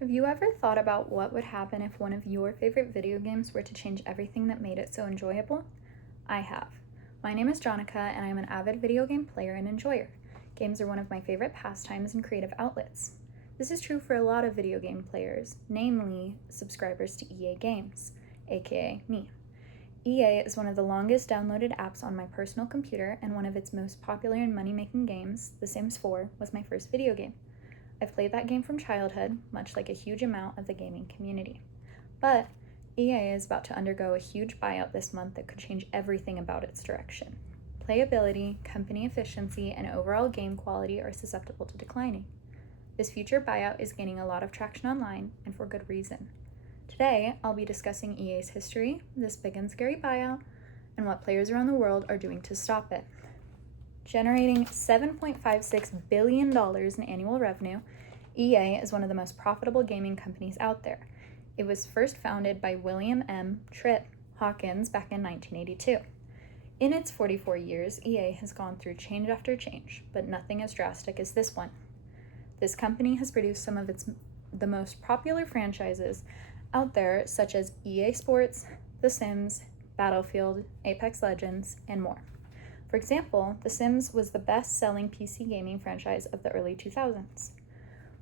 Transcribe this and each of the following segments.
Have you ever thought about what would happen if one of your favorite video games were to change everything that made it so enjoyable? I have. My name is Jonica, and I am an avid video game player and enjoyer. Games are one of my favorite pastimes and creative outlets. This is true for a lot of video game players, namely subscribers to EA Games, aka me. EA is one of the longest downloaded apps on my personal computer, and one of its most popular and money-making games, The Sims 4, was my first video game. I've played that game from childhood, much like a huge amount of the gaming community. But EA is about to undergo a huge buyout this month that could change everything about its direction. Playability, company efficiency, and overall game quality are susceptible to declining. This future buyout is gaining a lot of traction online, and for good reason. Today, I'll be discussing EA's history, this big and scary buyout, and what players around the world are doing to stop it. Generating $7.56 billion in annual revenue, EA is one of the most profitable gaming companies out there. It was first founded by William M. Tripp Hawkins back in 1982. In its 44 years, EA has gone through change after change, but nothing as drastic as this one. This company has produced some of the most popular franchises out there, such as EA Sports, The Sims, Battlefield, Apex Legends, and more. For example, The Sims was the best-selling PC gaming franchise of the early 2000s.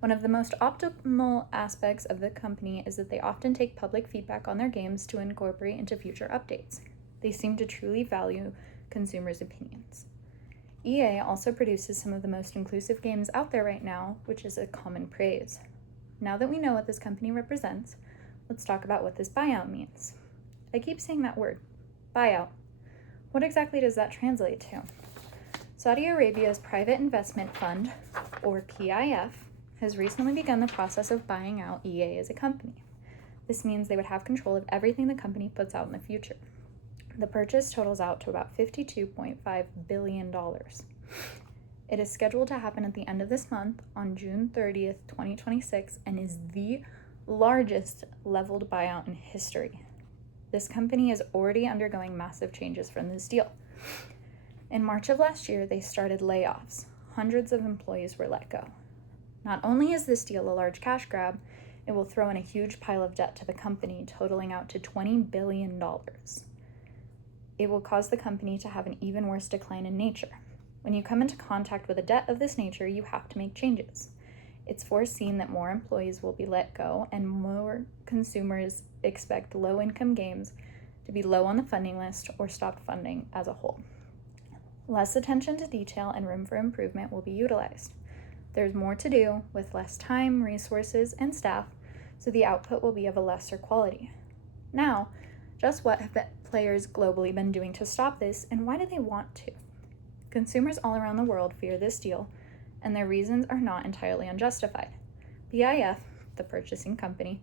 One of the most optimal aspects of the company is that they often take public feedback on their games to incorporate into future updates. They seem to truly value consumers' opinions. EA also produces some of the most inclusive games out there right now, which is a common praise. Now that we know what this company represents, let's talk about what this buyout means. I keep saying that word, buyout. What exactly does that translate to? Saudi Arabia's Private Investment Fund, or PIF, has recently begun the process of buying out EA as a company. This means they would have control of everything the company puts out in the future. The purchase totals out to about $52.5 billion. It is scheduled to happen at the end of this month on June 30th, 2026, and is the largest leveled buyout in history. This company is already undergoing massive changes from this deal. In March of last year, they started layoffs. Hundreds of employees were let go. Not only is this deal a large cash grab, it will throw in a huge pile of debt to the company, totaling out to $20 billion. It will cause the company to have an even worse decline in nature. When you come into contact with a debt of this nature, you have to make changes. It's foreseen that more employees will be let go, and more consumers expect low-income games to be low on the funding list or stop funding as a whole. Less attention to detail and room for improvement will be utilized. There's more to do with less time, resources, and staff, so the output will be of a lesser quality. Now, just what have players globally been doing to stop this, and why do they want to? Consumers all around the world fear this deal, and their reasons are not entirely unjustified. PIF, the purchasing company,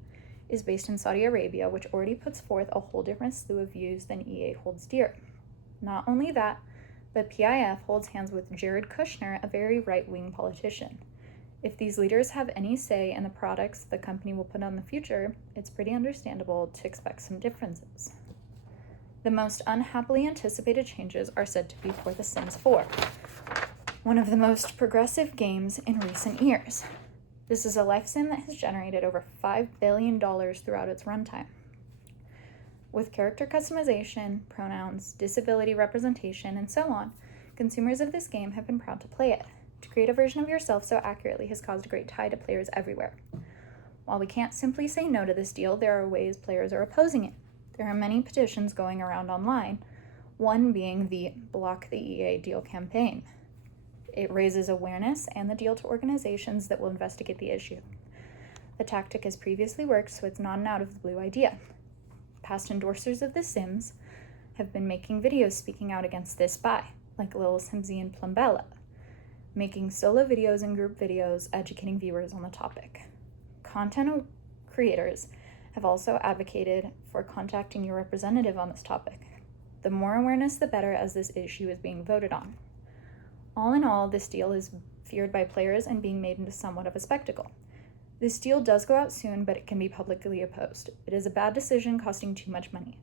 is based in Saudi Arabia, which already puts forth a whole different slew of views than EA holds dear. Not only that, but PIF holds hands with Jared Kushner, a very right-wing politician. If these leaders have any say in the products the company will put out in the future, it's pretty understandable to expect some differences. The most unhappily anticipated changes are said to be for The Sims 4, one of the most progressive games in recent years. This is a life sim that has generated over $5 billion throughout its runtime. With character customization, pronouns, disability representation, and so on, consumers of this game have been proud to play it. To create a version of yourself so accurately has caused a great tie to players everywhere. While we can't simply say no to this deal, there are ways players are opposing it. There are many petitions going around online, one being the Block the EA Deal campaign. It raises awareness and the deal to organizations that will investigate the issue. The tactic has previously worked, so it's not an out-of-the-blue idea. Past endorsers of The Sims have been making videos speaking out against this buy, like Lil Simsy and Plumbella, making solo videos and group videos educating viewers on the topic. Content creators have also advocated for contacting your representative on this topic. The more awareness, the better, as this issue is being voted on. All in all, this deal is feared by players and being made into somewhat of a spectacle. This deal does go out soon, but it can be publicly opposed. It is a bad decision costing too much money.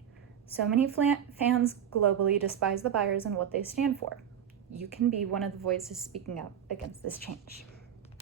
So many fans globally despise the buyers and what they stand for. You can be one of the voices speaking out against this change.